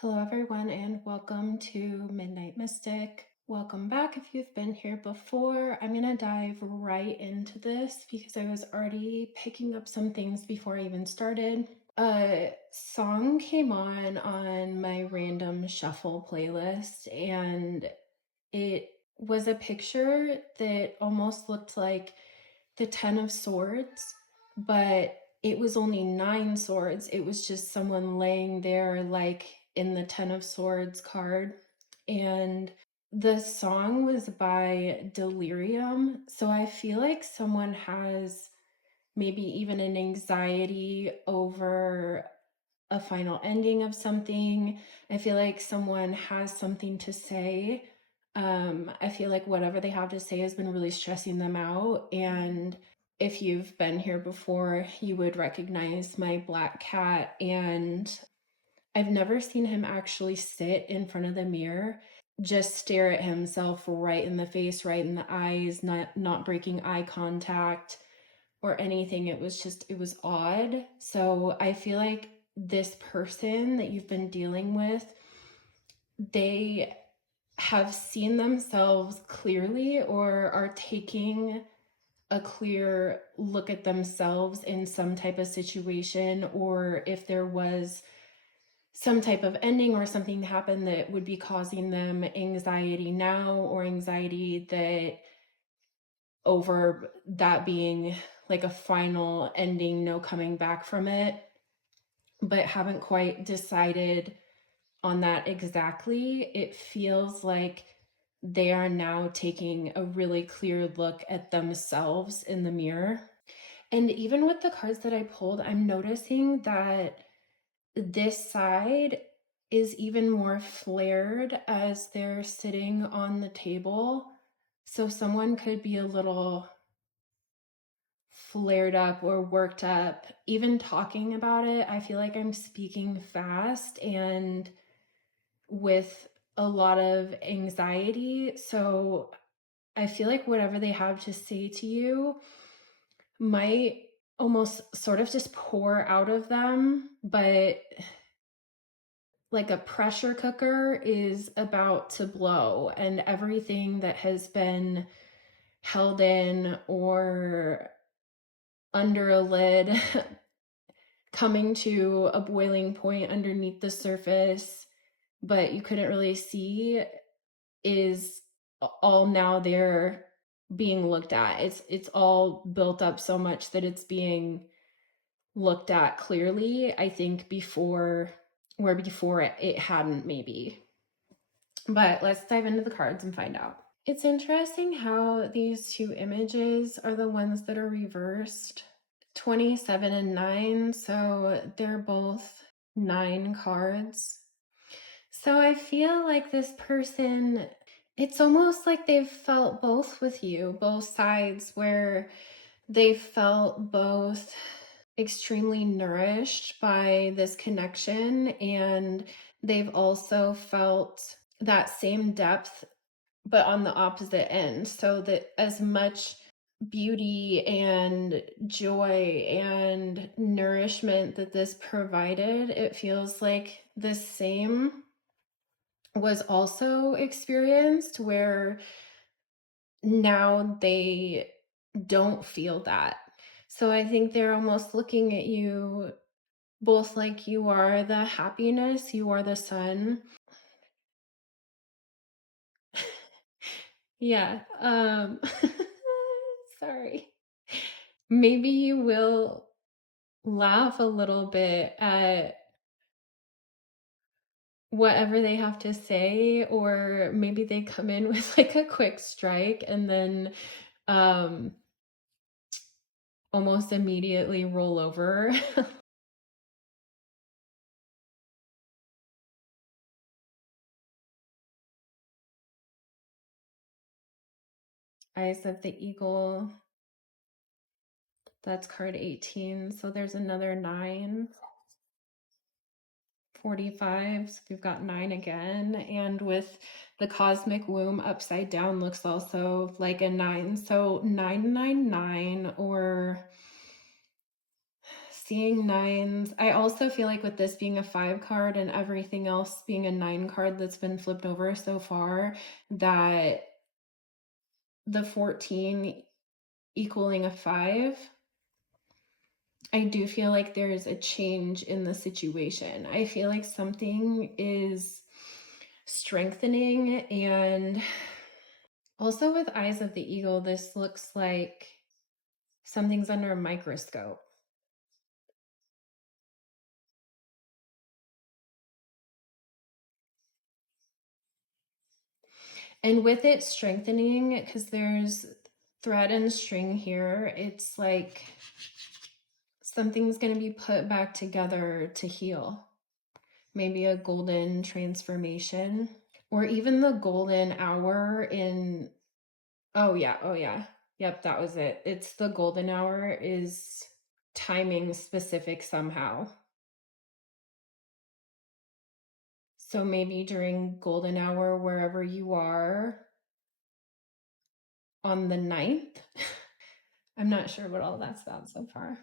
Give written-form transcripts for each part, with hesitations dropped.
Hello, everyone, and welcome to Midnight Mystic. Welcome back if you've been here before. I'm going to dive right into this because I was already picking up some things before I even started. A song came on my random shuffle playlist, and it was a picture that almost looked like the Ten of Swords, but it was only 9 swords. It was just someone laying there, like in the Ten of Swords card. And the song was by Delirium. So I feel like someone has maybe even an anxiety over a final ending of something. I feel like someone has something to say. I feel like whatever they have to say has been really stressing them out. And if you've been here before, you would recognize my black cat. And I've never seen him actually sit in front of the mirror, just stare at himself right in the face, right in the eyes, not breaking eye contact or anything. It was odd. So I feel like this person that you've been dealing with, they have seen themselves clearly or are taking a clear look at themselves in some type of situation, or if there was some type of ending or something happened that would be causing them anxiety now, or anxiety that over that being like a final ending, no coming back from it, but haven't quite decided on that exactly. It feels like they are now taking a really clear look at themselves in the mirror. And even with the cards that I pulled, I'm noticing that this side is even more flared as they're sitting on the table. So someone could be a little flared up or worked up. Even talking about it, I feel like I'm speaking fast and with a lot of anxiety. So I feel like whatever they have to say to you might almost sort of just pour out of them, but like a pressure cooker is about to blow, and everything that has been held in or under a lid coming to a boiling point underneath the surface, but you couldn't really see, is all now there being looked at. It's all built up so much that it's being looked at clearly, I think, before it hadn't, maybe. But let's dive into the cards and find out. It's interesting how these two images are the ones that are reversed. 27 and 9, so they're both 9 cards. So I feel like this person, it's almost like they've felt both with you, both sides, where they felt both extremely nourished by this connection, and they've also felt that same depth but on the opposite end. So that as much beauty and joy and nourishment that this provided, it feels like the same was also experienced, where now they don't feel that. So I think they're almost looking at you both like you are the happiness, you are the sun. Yeah. Sorry. Maybe you will laugh a little bit at whatever they have to say, or maybe they come in with like a quick strike and then um almost immediately roll over. Eyes of the Eagle. That's card 18. So there's another 9. 45. So we've got 9 again. And with the cosmic womb upside down looks also like a 9. So 999, or Seeing nines. I also feel like with this being a 5 card and everything else being a 9 card that's been flipped over so far, that the 14 equaling a 5, I do feel like there's a change in the situation. I feel like something is strengthening, and also with Eyes of the Eagle, this looks like something's under a microscope. And with it strengthening, because there's thread and string here, it's like something's going to be put back together to heal. Maybe a golden transformation, or even the golden hour in, oh yeah. Yep, that was it. It's the golden hour is timing specific somehow. So maybe during golden hour, wherever you are on the 9th. I'm not sure what all that's about so far.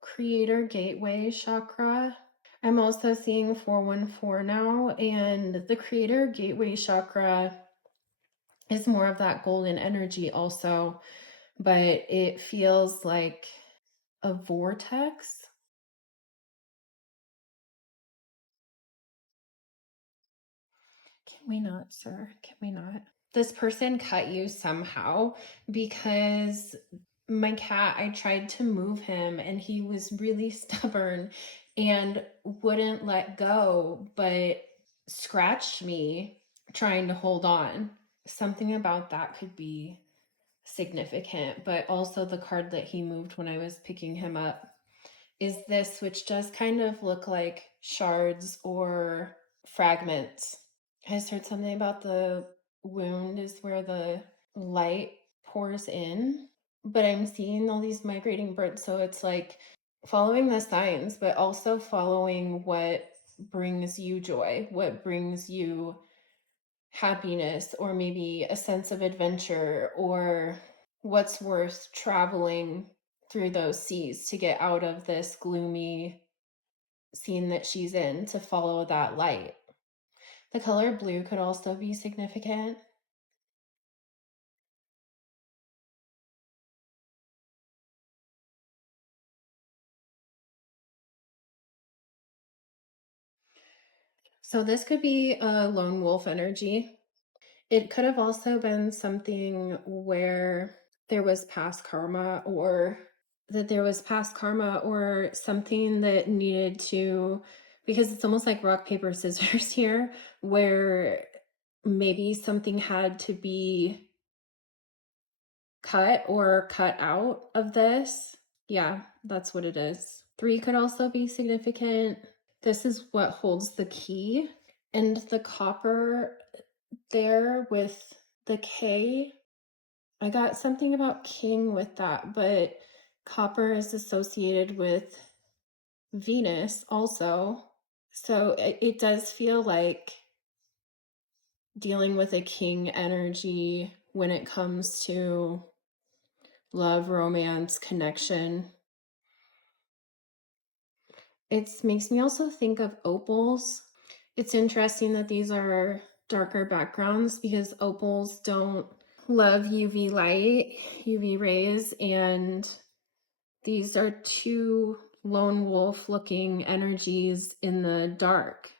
Creator Gateway Chakra. I'm also seeing 414 now, and the Creator Gateway Chakra is more of that golden energy also, but it feels like a vortex. Can we not, sir? Can we not? This person cut you somehow, because my cat, I tried to move him and he was really stubborn and wouldn't let go, but scratched me trying to hold on. Something about that could be significant, but also the card that he moved when I was picking him up is this, which does kind of look like shards or fragments. I just heard something about the wound is where the light pours in, but I'm seeing all these migrating birds. So it's like following the signs, but also following what brings you joy, what brings you happiness, or maybe a sense of adventure, or what's worth traveling through those seas to get out of this gloomy scene that she's in, to follow that light. The color blue could also be significant. So this could be a lone wolf energy. It could have also been something where there was past karma, or something that needed to, because it's almost like rock, paper, scissors here, where maybe something had to be cut or cut out of this. Yeah, that's what it is. 3 could also be significant. This is what holds the key. And the copper there with the K, I got something about king with that, but copper is associated with Venus also. So it does feel like dealing with a king energy when it comes to love, romance, connection. It makes me also think of opals. It's interesting that these are darker backgrounds because opals don't love UV light, UV rays, and these are 2 lone wolf looking energies in the dark.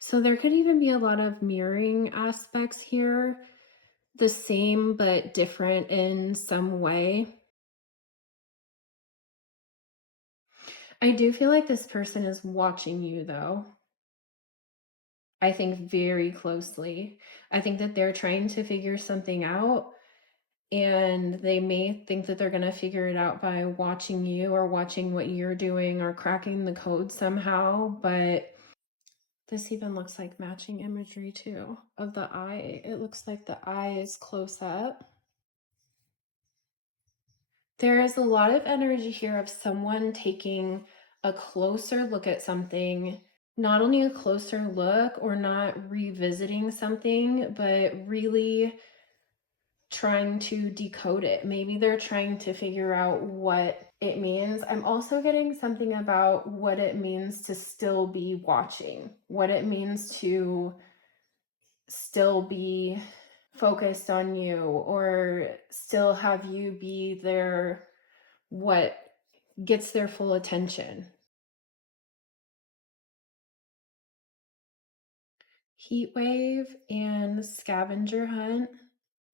So there could even be a lot of mirroring aspects here, the same but different in some way. I do feel like this person is watching you though. I think very closely. I think that they're trying to figure something out, and they may think that they're going to figure it out by watching you or watching what you're doing or cracking the code somehow. But this even looks like matching imagery too of the eye. It looks like the eye is close up. There is a lot of energy here of someone taking a closer look at something, not only a closer look or not revisiting something, but really trying to decode it. Maybe they're trying to figure out what it means. I'm also getting something about what it means to still be watching, what it means to still be focused on you, or still have you be their what gets their full attention. Heat wave and scavenger hunt.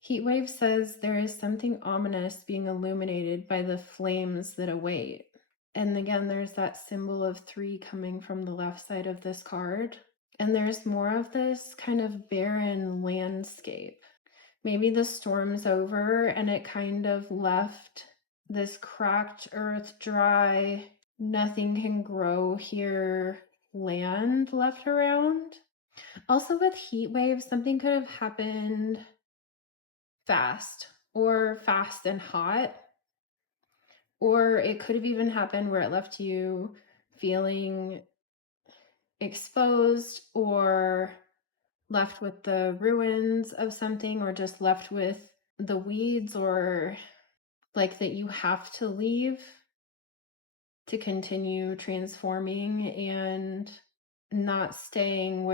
Heatwave says there is something ominous being illuminated by the flames that await. And again, there's that symbol of 3 coming from the left side of this card. And there's more of this kind of barren landscape. Maybe the storm's over and it kind of left this cracked earth, dry, nothing can grow here land left around. Also with heat waves, something could have happened fast or fast and hot, or it could have even happened where it left you feeling exposed or left with the ruins of something, or just left with the weeds, or like that you have to leave to continue transforming and not staying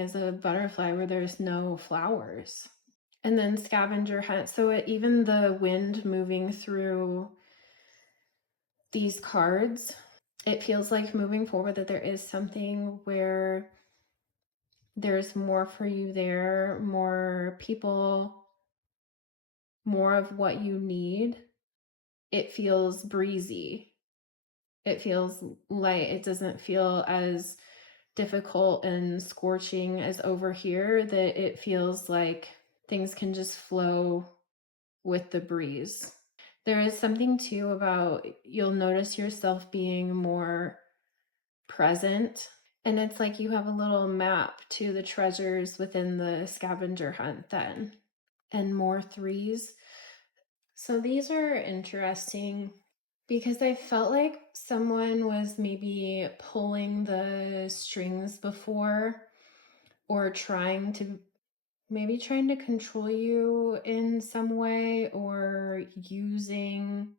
as a butterfly where there's no flowers. And then scavenger hunt. So even the wind moving through these cards, it feels like moving forward that there is something where there's more for you there, more people, more of what you need. It feels breezy. It feels light. It doesn't feel as difficult and scorching as over here, that it feels like things can just flow with the breeze. There is something too about, you'll notice yourself being more present. And it's like you have a little map to the treasures within the scavenger hunt then, and more 3s. So these are interesting because I felt like someone was maybe pulling the strings before, or trying to control you in some way, or using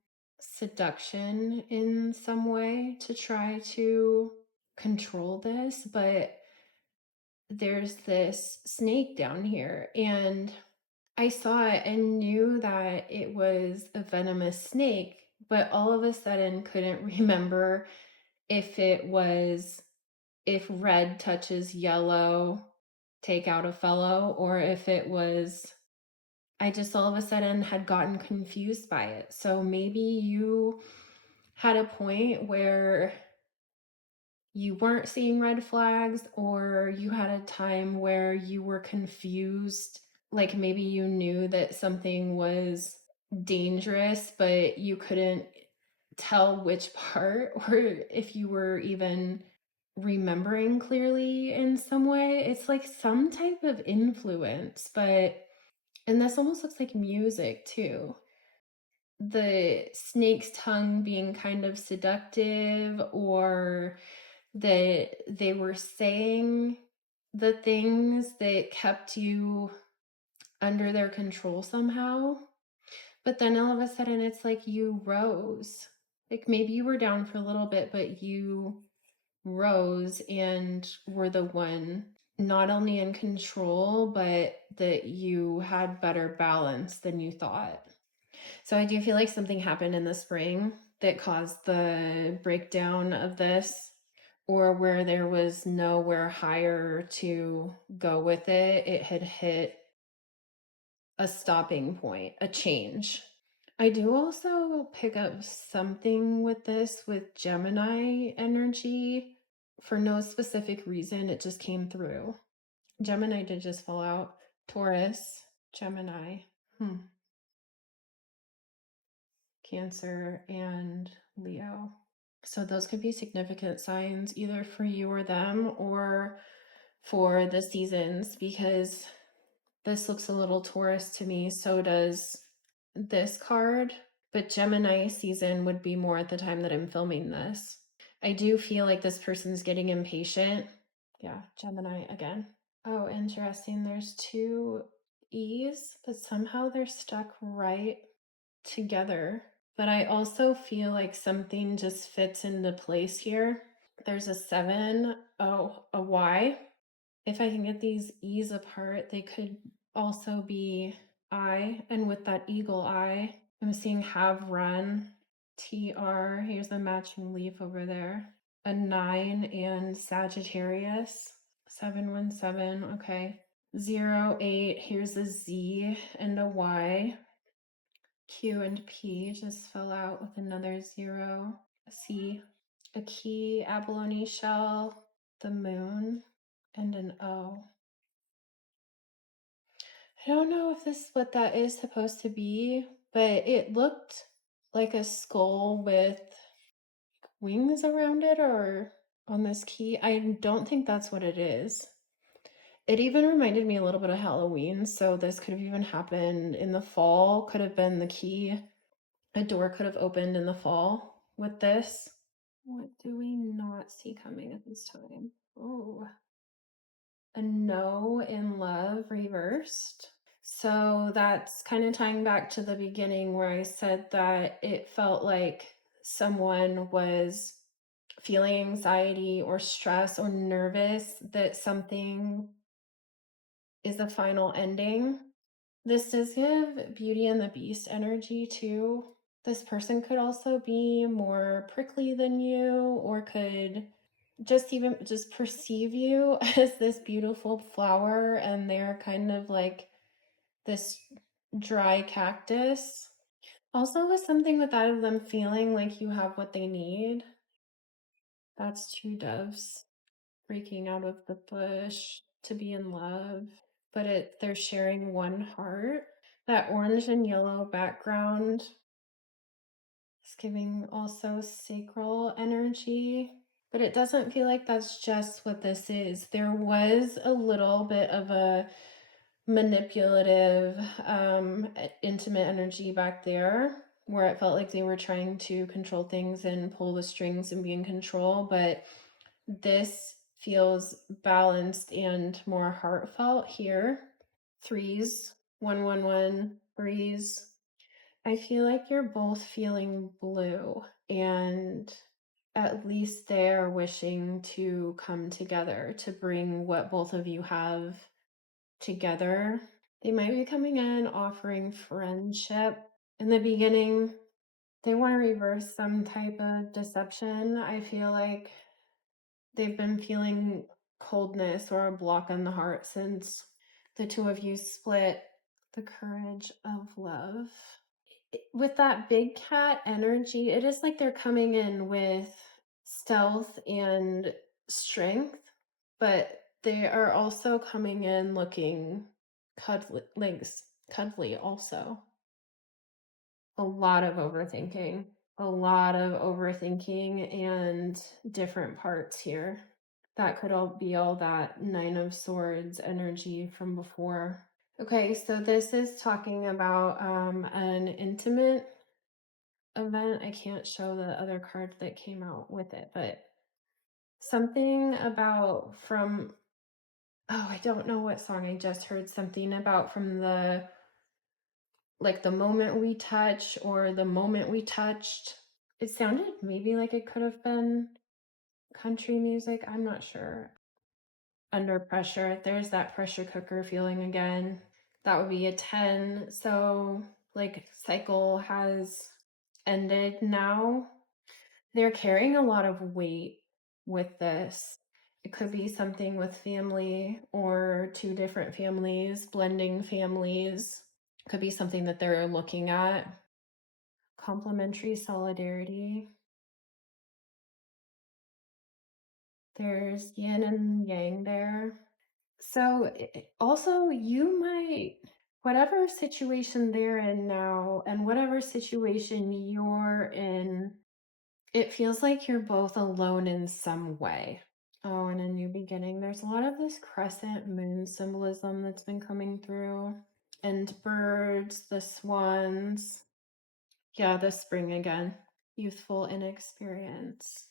seduction in some way to try to control this. But there's this snake down here, and I saw it and knew that it was a venomous snake, but all of a sudden couldn't remember if red touches yellow, take out a fellow, or if it was, I just all of a sudden had gotten confused by it. So maybe you had a point where you weren't seeing red flags, or you had a time where you were confused. Like maybe you knew that something was dangerous, but you couldn't tell which part, or if you were even remembering clearly in some way. It's like some type of influence, and this almost looks like music too. The snake's tongue being kind of seductive, or that they were saying the things that kept you under their control somehow. But then all of a sudden it's like you rose. Like maybe you were down for a little bit, but you rose and were the one not only in control, but that you had better balance than you thought. So I do feel like something happened in the spring that caused the breakdown of this, or where there was nowhere higher to go with it. It had hit a stopping point, a change. I do also pick up something with this with Gemini energy. For no specific reason, it just came through. Gemini did just fall out. Taurus, Gemini, Cancer, and Leo. So those could be significant signs either for you or them, or for the seasons, because this looks a little Taurus to me. So does this card. But Gemini season would be more at the time that I'm filming this. I do feel like this person's getting impatient. Yeah, Gemini again. Oh, interesting. There's 2 ease, but somehow they're stuck right together. But I also feel like something just fits into place here. There's a 7, oh, a Y. If I can get these E's apart, they could also be I. And with that eagle eye, I'm seeing have run, TR. Here's a matching leaf over there. A 9 and Sagittarius, 717. Okay. 08. Here's a Z and a Y. Q and P just fell out with another 0. A C, a key, abalone shell, the moon, and an O. I don't know if this is what that is supposed to be, but it looked like a skull with wings around it or on this key. I don't think that's what it is. It even reminded me a little bit of Halloween, so this could have even happened in the fall, could have been the key. A door could have opened in the fall with this. What do we not see coming at this time? Oh, a no in love reversed. So that's kind of tying back to the beginning where I said that it felt like someone was feeling anxiety or stress or nervous that something is the final ending. This does give Beauty and the Beast energy too. This person could also be more prickly than you or could just perceive you as this beautiful flower and they're kind of like this dry cactus. Also with something with that of them feeling like you have what they need. That's two doves breaking out of the bush to be in love, but they're sharing one heart. That orange and yellow background is giving also sacral energy, but it doesn't feel like that's just what this is. There was a little bit of a manipulative, intimate energy back there where it felt like they were trying to control things and pull the strings and be in control, but this feels balanced and more heartfelt here. Threes, 111, threes. I feel like you're both feeling blue and at least they're wishing to come together to bring what both of you have together. They might be coming in offering friendship. In the beginning, they want to reverse some type of deception. I feel like they've been feeling coldness or a block on the heart since the two of you split. The courage of love. With that big cat energy, it is like they're coming in with stealth and strength, but they are also coming in looking cuddly, like cuddly also. A lot of overthinking, and different parts here. That could all be all that Nine of Swords energy from before. Okay, so this is talking about an intimate event. I can't show the other card that came out with it, but something about from, oh, I don't know what song I just heard something about from the, like the moment we touch or the moment we touched. It sounded maybe like it could have been country music. I'm not sure. Under pressure. There's that pressure cooker feeling again. That would be a 10. So, like, cycle has ended now. They're carrying a lot of weight with this. It could be something with family or two different families, blending families. Could be something that they're looking at. Complementary solidarity. There's yin and yang there. So also you might, whatever situation they're in now and whatever situation you're in, it feels like you're both alone in some way. Oh, and a new beginning. There's a lot of this crescent moon symbolism that's been coming through. And birds, the swans. Yeah, the spring again. Youthful inexperience.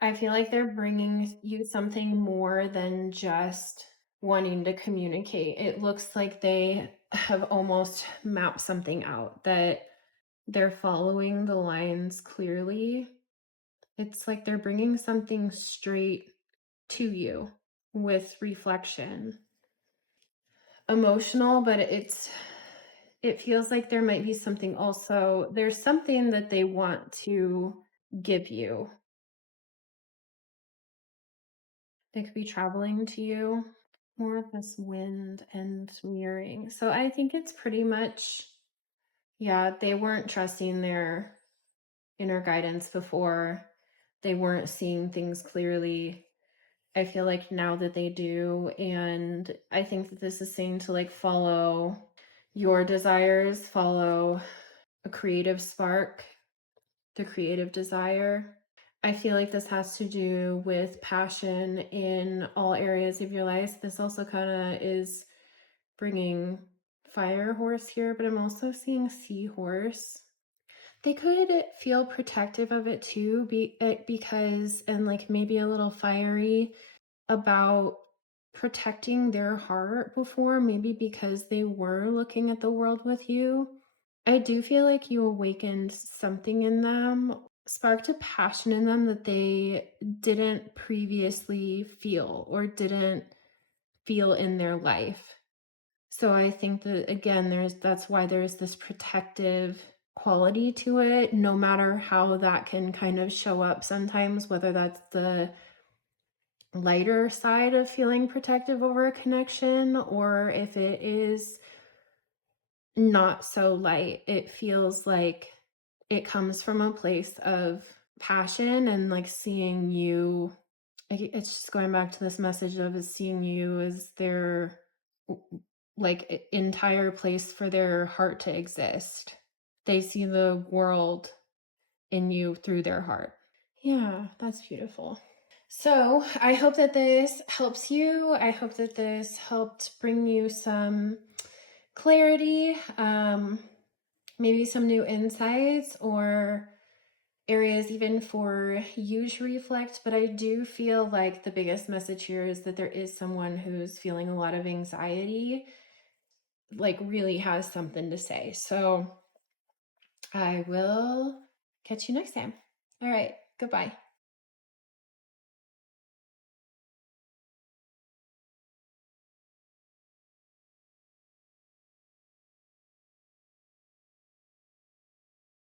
I feel like they're bringing you something more than just wanting to communicate. It looks like they have almost mapped something out, that they're following the lines clearly. It's like they're bringing something straight to you with reflection. Emotional, but it feels like there might be something also. There's something that they want to give you. They could be traveling to you. More of this wind and mirroring. So I think it's pretty much, yeah, they weren't trusting their inner guidance before. They weren't seeing things clearly. I feel like now that they do, and I think that this is saying to like follow your desires, follow a creative spark, the creative desire. I feel like this has to do with passion in all areas of your life. This also kind of is bringing fire horse here, but I'm also seeing seahorse. They could feel protective of it too, because, and like maybe a little fiery about protecting their heart before, maybe because they were looking at the world with you. I do feel like you awakened something in them, sparked a passion in them that they didn't previously feel or didn't feel in their life. So I think that again, that's why there's this protective quality to it, no matter how that can kind of show up sometimes, whether that's the lighter side of feeling protective over a connection, or if it is not so light. It feels like it comes from a place of passion and like seeing you. It's just going back to this message of seeing you as their like entire place for their heart to exist. They see the world in you through their heart. Yeah, that's beautiful. So I hope that this helps you. I hope that this helped bring you some clarity, maybe some new insights or areas even for you to reflect. But I do feel like the biggest message here is that there is someone who's feeling a lot of anxiety, like really has something to say. So I will catch you next time. All right. Goodbye.